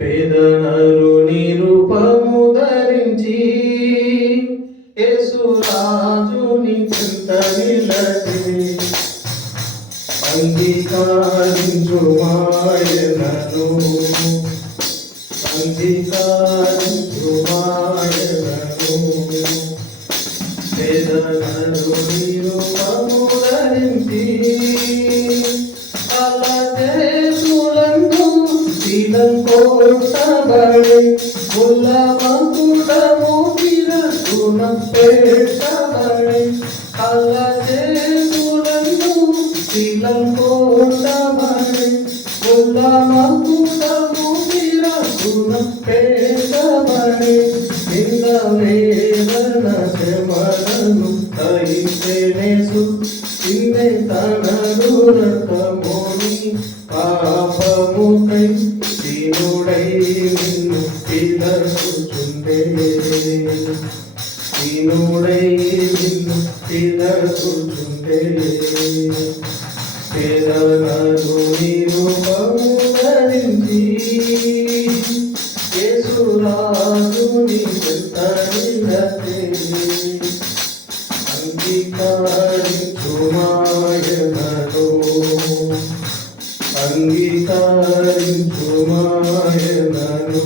పేదనరుని రూపము ధరించి యేసురాజుని చింత నిలచి అంగీకారించు మాయనను శీలం కోసబడి ఉల్లమంకుడము విరసునం పెట్టబడి అలా చేసులందు శీలం కోసబడి ఉల్లమంకుడము విరసునం పెట్టబడి ఇంద వేదన శమనను తైతేనేసు ఇన్నే తనదు రకమోని சீருடை சீனுடை பிதற்குண்டே பேரனது நிருபரிந்தி ஏசுராது நிந்தே அங்கிகாரி சுமா అంగీకారించు మాయనను